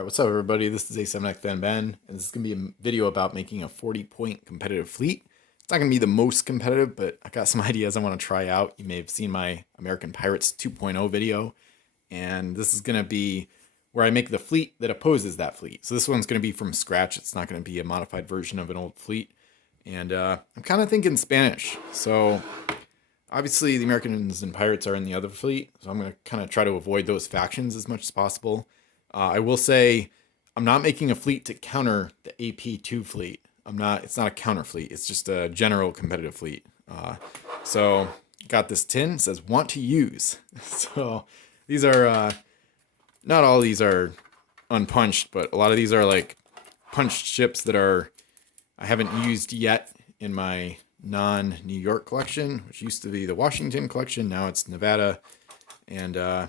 Alright, what's up everybody? This is A7X Fan Ben, and this is going to be a video about making a 40-point competitive fleet. It's not going to be the most competitive, but I got some ideas I want to try out. You may have seen my American Pirates 2.0 video, and this is going to be where I make the fleet that opposes that fleet. So this one's going to be from scratch. It's not going to be a modified version of an old fleet. And I'm kind of thinking Spanish. So obviously the Americans and Pirates are in the other fleet, so I'm going to kind of try to avoid those factions as much as possible. I will say I'm not making a fleet to counter the AP2 fleet. It's not a counter fleet. It's just a general competitive fleet. So got this tin, it says want to use. So these are, not all of these are unpunched, but a lot of these are like punched ships that I haven't used yet in my non-New York collection, which used to be the Washington collection. Now it's Nevada. And,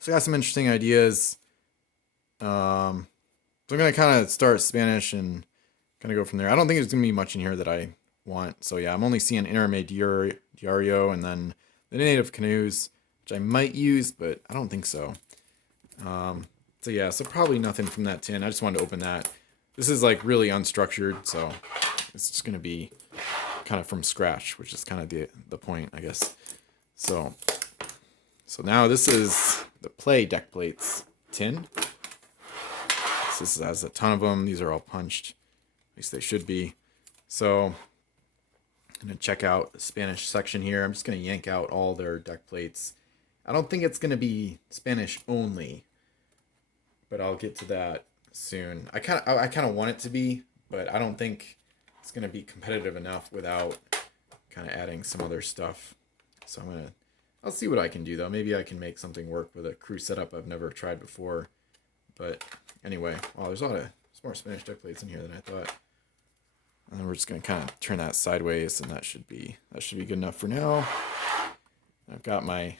so I got some interesting ideas. So I'm going to kind of start Spanish and kind of go from there. I don't think there's going to be much in here that I want. So yeah, I'm only seeing Diario and then the native canoes, which I might use, but I don't think so. So yeah, so probably nothing from that tin. I just wanted to open that. This is like really unstructured, so it's just going to be kind of from scratch, which is kind of the point, I guess. So now this is the play deck plates tin. So this has a ton of them. These are all punched. At least they should be. So I'm going to check out the Spanish section here. I'm just going to yank out all their deck plates. I don't think it's going to be Spanish only, but I'll get to that soon. I kind of want it to be, but I don't think it's going to be competitive enough without kind of adding some other stuff. So I'll see what I can do though. Maybe I can make something work with a crew setup I've never tried before. But anyway, there's more Spanish deck plates in here than I thought. And then we're just gonna kind of turn that sideways, and that should be good enough for now. I've got my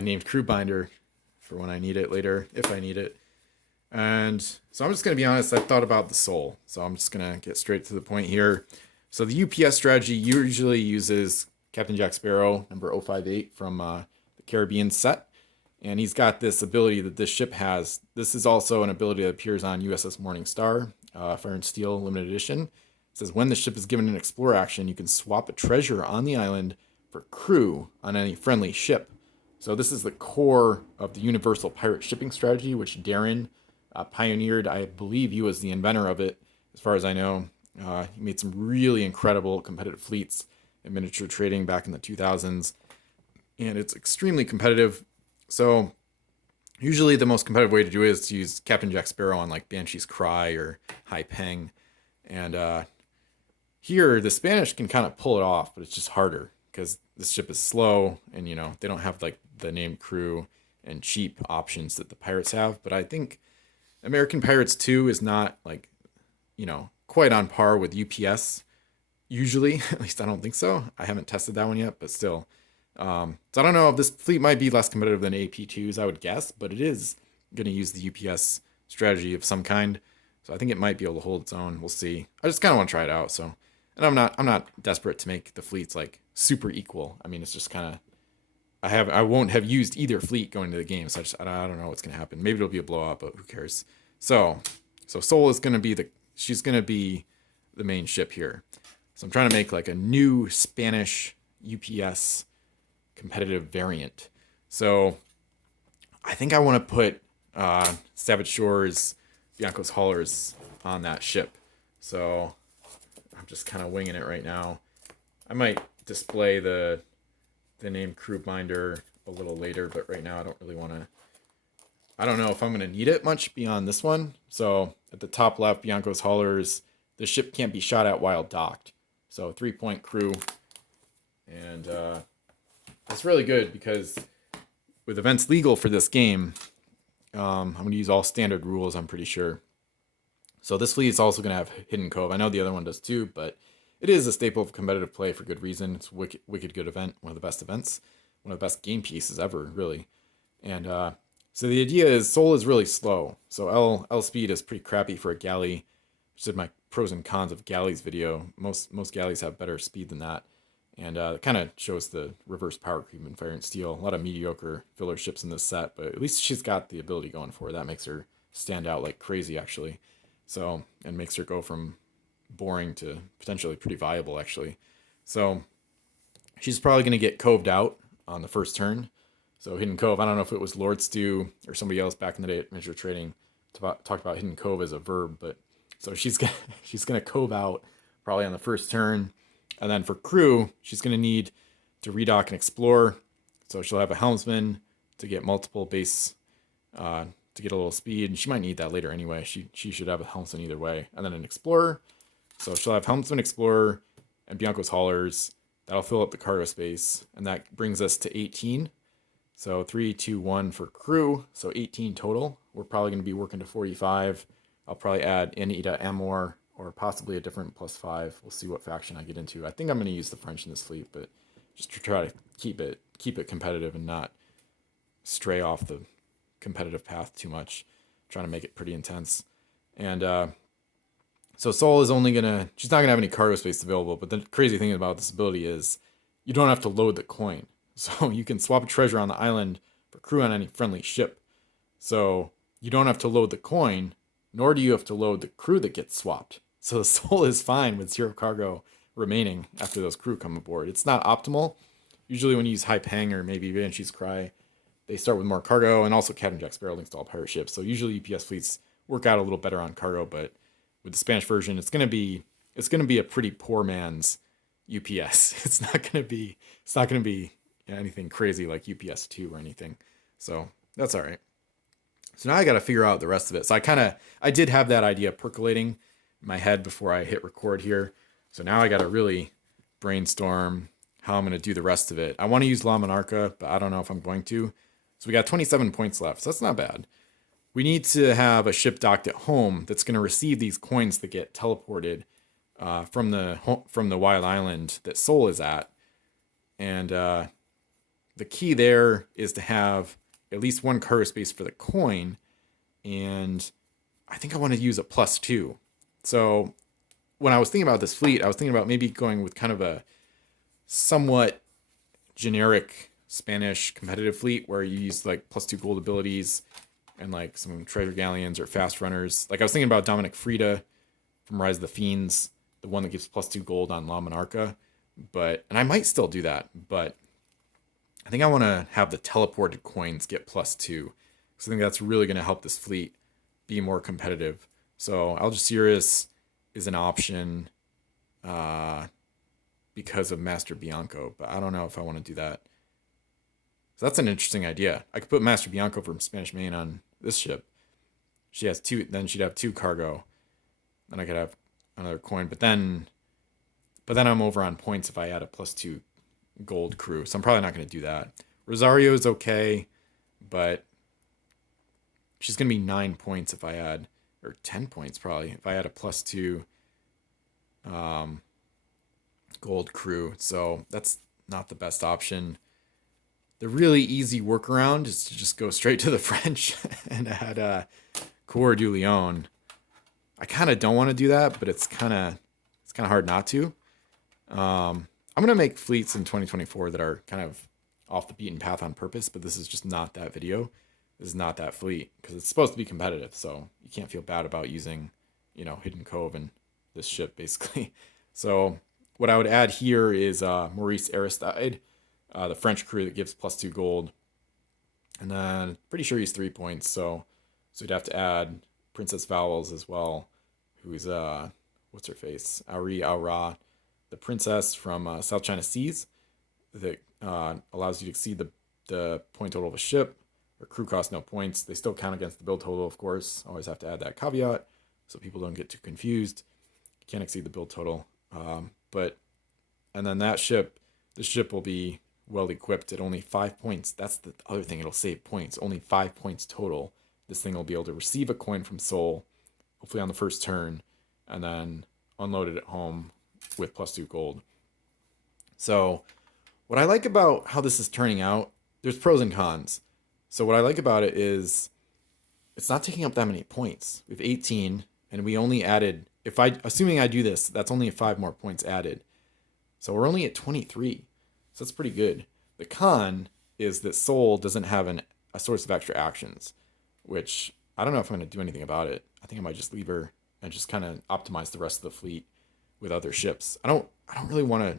named crew binder for when I need it later, if I need it. And so I'm just gonna be honest, I've thought about the soul. So I'm just gonna get straight to the point here. So the UPS strategy usually uses Captain Jack Sparrow, number 058 from the Caribbean set. And he's got this ability that this ship has. This is also an ability that appears on USS Morning Star, Fire and Steel limited edition. It says when the ship is given an explore action, you can swap a treasure on the island for crew on any friendly ship. So this is the core of the universal pirate shipping strategy, which Darren pioneered. I believe he was the inventor of it, as far as I know. He made some really incredible competitive fleets in miniature trading back in the 2000s, and it's extremely competitive. So usually the most competitive way to do it is to use Captain Jack Sparrow on like Banshee's Cry or Hai Peng. And here the Spanish can kind of pull it off, but it's just harder because this ship is slow, and they don't have like the named crew and cheap options that the pirates have. But I think American Pirates 2 is not like quite on par with UPS usually. At least I don't think so. I haven't tested that one yet, but still. So I don't know if this fleet might be less competitive than AP2s, I would guess, but it is going to use the UPS strategy of some kind. So I think it might be able to hold its own. We'll see. I just kind of want to try it out. So, and I'm not desperate to make the fleets like super equal. I mean, it's just kind of, I won't have used either fleet going to the game. So I don't know what's going to happen. Maybe it'll be a blowout, but who cares? So Soul is going to be she's going to be the main ship here. So I'm trying to make like a new Spanish UPS competitive variant. So I think I want to put Savage Shores, Bianco's Haulers on that ship. So I'm just kind of winging it right now. I might display the named crew binder a little later, but right now I don't really want to. I don't know if I'm going to need it much beyond this one. So at the top left, Bianco's Haulers, the ship can't be shot at while docked. So 3-point crew. And that's really good because with events legal for this game, I'm going to use all standard rules, I'm pretty sure. So this fleet is also going to have Hidden Cove. I know the other one does too, but it is a staple of competitive play for good reason. It's a wicked good event, one of the best events, one of the best game pieces ever, really. And so the idea is Soul is really slow. So L speed is pretty crappy for a galley. I just did my pros and cons of galleys video. Most galleys have better speed than that. And it kind of shows the reverse power creep in Fire and Steel. A lot of mediocre filler ships in this set, but at least she's got the ability going for her. That makes her stand out like crazy, actually. So, and makes her go from boring to potentially pretty viable, actually. So she's probably going to get coved out on the first turn. So Hidden Cove, I don't know if it was Lord Stew or somebody else back in the day at Miniature Trading talked about Hidden Cove as a verb, but so she's gonna she's gonna cove out probably on the first turn, and then for crew she's gonna need to redock and explore. So she'll have a helmsman to get multiple base, to get a little speed. She might need that later anyway. She should have a helmsman either way, and then an explorer. So she'll have helmsman, explorer, and Bianco's haulers. That'll fill up the cargo space, and that brings us to 18. So 3, 2, 1 for crew, so 18 total. We're probably going to be working to 45. I'll probably add Anita Amor or possibly a different +5. We'll see what faction I get into. I think I'm going to use the French in this fleet, but just to try to keep it competitive and not stray off the competitive path too much. Trying to make it pretty intense. And so Sol is she's not going to have any cargo space available, but the crazy thing about this ability is you don't have to load the coin. So you can swap a treasure on the island for crew on any friendly ship. So you don't have to load the coin, nor do you have to load the crew that gets swapped. So the Sol is fine with 0 cargo remaining after those crew come aboard. It's not optimal. Usually when you use High Pang or maybe Banshee's Cry, they start with more cargo, and also Captain Jack Sparrow links to all pirate ships. So usually UPS fleets work out a little better on cargo, but with the Spanish version, it's gonna be a pretty poor man's UPS. It's not gonna be anything crazy like UPS 2 or anything. So that's all right. So now I got to figure out the rest of it. So I did have that idea percolating in my head before I hit record here. So now I got to really brainstorm how I'm going to do the rest of it. I want to use La Monarca, but I don't know if I'm going to. So we got 27 points left. So that's not bad. We need to have a ship docked at home that's going to receive these coins that get teleported from the wild island that Sol is at. And the key there is to have at least 1 cargo space for the coin. And I think I want to use a +2. So when I was thinking about this fleet, I was thinking about maybe going with kind of a somewhat generic Spanish competitive fleet where you use like +2 gold abilities and like some treasure galleons or fast runners. Like I was thinking about Dominic Frida from Rise of the Fiends, the one that gives +2 gold on La Monarca. And I might still do that, but I think I want to have the teleported coins get +2. So I think that's really going to help this fleet be more competitive. So Algeciras is an option because of Master Bianco, but I don't know if I want to do that. So that's an interesting idea. I could put Master Bianco from Spanish Main on this ship. She has 2, then she'd have 2 cargo. Then I could have another coin, but then I'm over on points if I add a +2 gold crew. So I'm probably not going to do that. Rosario is okay, but she's going to be 9 points if I add, or 10 points probably, if I add a +2 gold crew. So that's not the best option. The really easy workaround is to just go straight to the French and add Coeur du Lion. I kind of don't want to do that, but it's kind of hard not to. I'm going to make fleets in 2024 that are kind of off the beaten path on purpose, but this is just not that video. This is not that fleet because it's supposed to be competitive, so you can't feel bad about using, Hidden Cove and this ship, basically. So what I would add here is Maurice Aristide, the French crew that gives +2 gold. And then pretty sure he's 3 points, so you'd have to add Princess Vowels as well, who's, what's her face? Auri Aura, the princess from South China Seas that allows you to exceed the point total of a ship. Or crew costs no points. They still count against the build total, of course. Always have to add that caveat so people don't get too confused. You can't exceed the build total. And then this ship will be well equipped at only 5 points. That's the other thing, it'll save points. Only 5 points total. This thing will be able to receive a coin from Sol, hopefully on the first turn, and then unload it at home with +2 gold. So what I like about how this is turning out, there's pros and cons. So what I like about it is it's not taking up that many points. We have 18, and we only added, assuming I do this, that's only 5 more points added. So we're only at 23. So that's pretty good. The con is that Sol doesn't have a source of extra actions, which I don't know if I'm going to do anything about it. I think I might just leave her and just kind of optimize the rest of the fleet with other ships. I don't really want to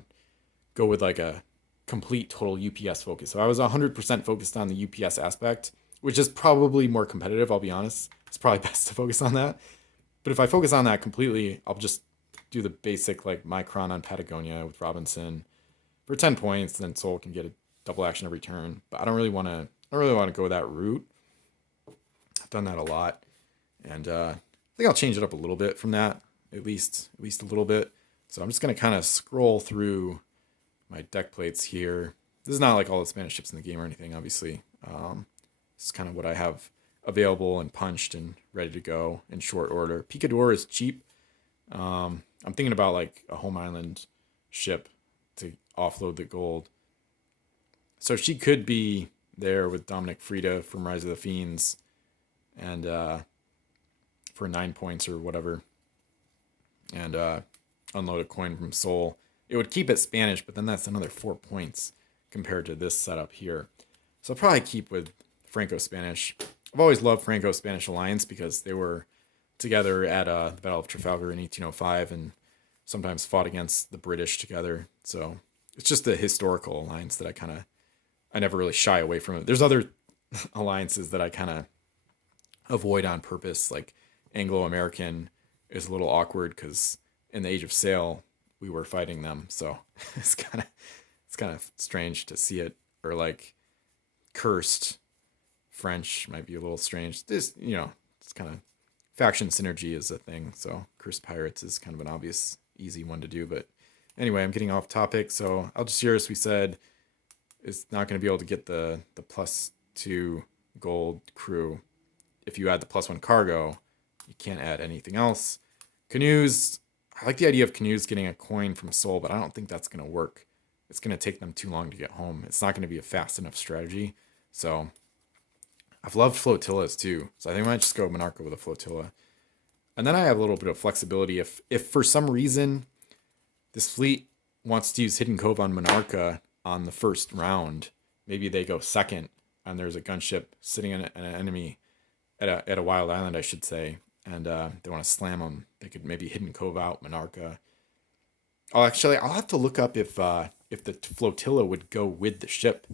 go with like a complete total UPS focus. So I was 100% focused on the UPS aspect, which is probably more competitive, I'll be honest. It's probably best to focus on that. But if I focus on that completely, I'll just do the basic like Micron on Patagonia with Robinson for 10 points, then Soul can get a double action every turn. But I don't really want to go that route. I've done that a lot. And I think I'll change it up a little bit from that, at least a little bit. So I'm just going to kind of scroll through my deck plates here. This is not like all the Spanish ships in the game or anything, obviously. This is kind of what I have available and punched and ready to go in short order. Picador is cheap. I'm thinking about like a home island ship to offload the gold. So she could be there with Dominic Frida from Rise of the Fiends and for 9 points or whatever. And unload a coin from Soul. It would keep it Spanish, but then that's another 4 points compared to this setup here. So I'll probably keep with Franco-Spanish. I've always loved Franco-Spanish Alliance because they were together at the Battle of Trafalgar in 1805 and sometimes fought against the British together. So it's just a historical alliance that I never really shy away from it. There's other alliances that I kind of avoid on purpose, like Anglo-American is a little awkward because in the Age of Sail, we were fighting them. So it's kind of strange to see it. Or like Cursed French might be a little strange. This, it's kind of faction synergy is a thing. So Cursed Pirates is kind of an obvious, easy one to do. But anyway, I'm getting off topic. So Algeciras, we said, is not going to be able to get the +2 gold crew. If you add the +1 cargo, you can't add anything else. Canoes, I like the idea of Canoes getting a coin from Soul, but I don't think that's going to work. It's going to take them too long to get home. It's not going to be a fast enough strategy. So I've loved flotillas too. So I think I might just go Monarcha with a flotilla. And then I have a little bit of flexibility. If for some reason this fleet wants to use Hidden Cove on Monarcha on the first round, maybe they go second and there's a gunship sitting in an enemy at a wild island, I should say, and they want to slam them, they could maybe Hidden Cove out Monarcha. Oh, actually, I'll have to look up if the flotilla would go with the ship.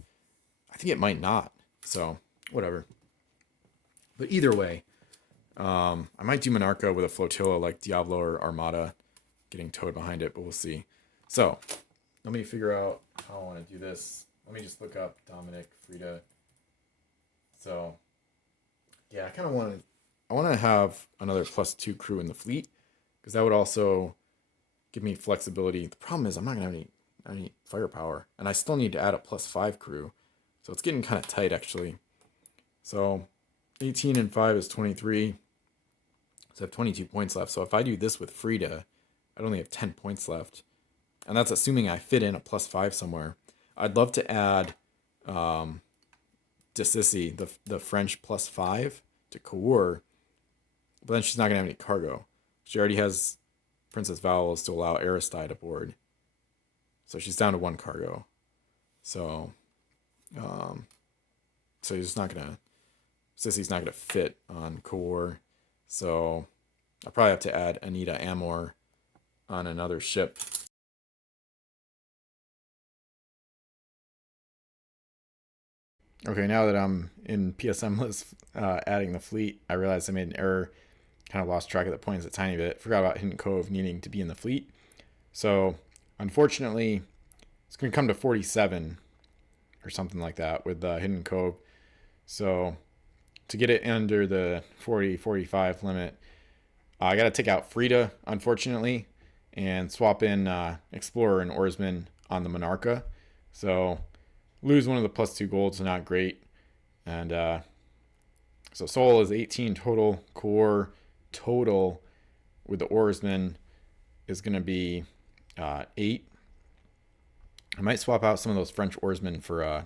I think it might not. So whatever. But either way, I might do Monarcha with a flotilla like Diablo or Armada getting towed behind it, but we'll see. So let me figure out how I want to do this. Let me just look up Dominic Frida. So yeah, I kind of want to have another +2 crew in the fleet because that would also give me flexibility. The problem is I'm not going to have any firepower, and I still need to add a +5 crew. So it's getting kind of tight, actually. So 18 and 5 is 23. So I have 22 points left. So if I do this with Frida, I'd only have 10 points left. And that's assuming I fit in a +5 somewhere. I'd love to add Desissy, the French +5 to Coeur, but then she's not going to have any cargo. She already has Princess Vowels to allow Aristide aboard. So she's down to 1 cargo. So he's not going to, Sissy's not going to fit on Coeur. So I'll probably have to add Anita Amor on another ship. Okay, now that I'm in PSM list adding the fleet, I realized I made an error. Kind of lost track of the points a tiny bit. Forgot about Hidden Cove needing to be in the fleet. So unfortunately, it's going to come to 47 or something like that with Hidden Cove. So to get it under the 40-45 limit, I got to take out Frida, unfortunately, and swap in Explorer and Oarsman on the Monarcha. So lose one of the +2 golds, not great. And so Soul is 18 total. Core total with the Oarsman is going to be 8. I might swap out some of those French oarsmen for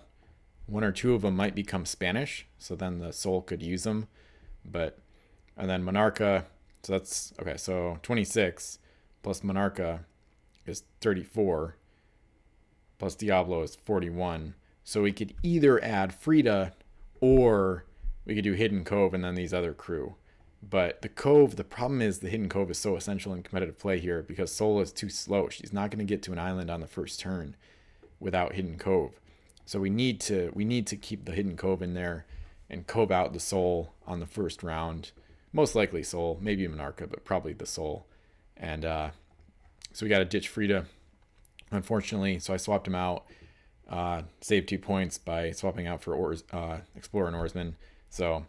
1 or 2 of them might become Spanish, so then the Soul could use them. And then Monarcha, so that's okay. So 26 plus Monarcha is 34, plus Diablo is 41. So we could either add Frida or we could do Hidden Cove and then these other crew. But the Cove, the problem is the Hidden Cove is so essential in competitive play here because Sola is too slow. She's not going to get to an island on the first turn without Hidden Cove. So we need to keep the Hidden Cove in there and cove out the Soul on the first round. Most likely Soul, maybe Monarcha, but probably the Soul. And so we got to ditch Frida, unfortunately. So I swapped him out, saved 2 points by swapping out for Explorer and Oarsman. So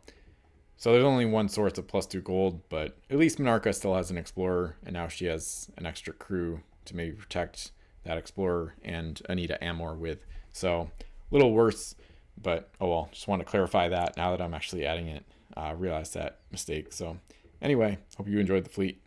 there's only one source of +2 gold, but at least Monarcha still has an Explorer, and now she has an extra crew to maybe protect that Explorer and Anita Amor with. So a little worse, but oh well. Just want to clarify that now that I'm actually adding it. Realized that mistake. So anyway, hope you enjoyed the fleet.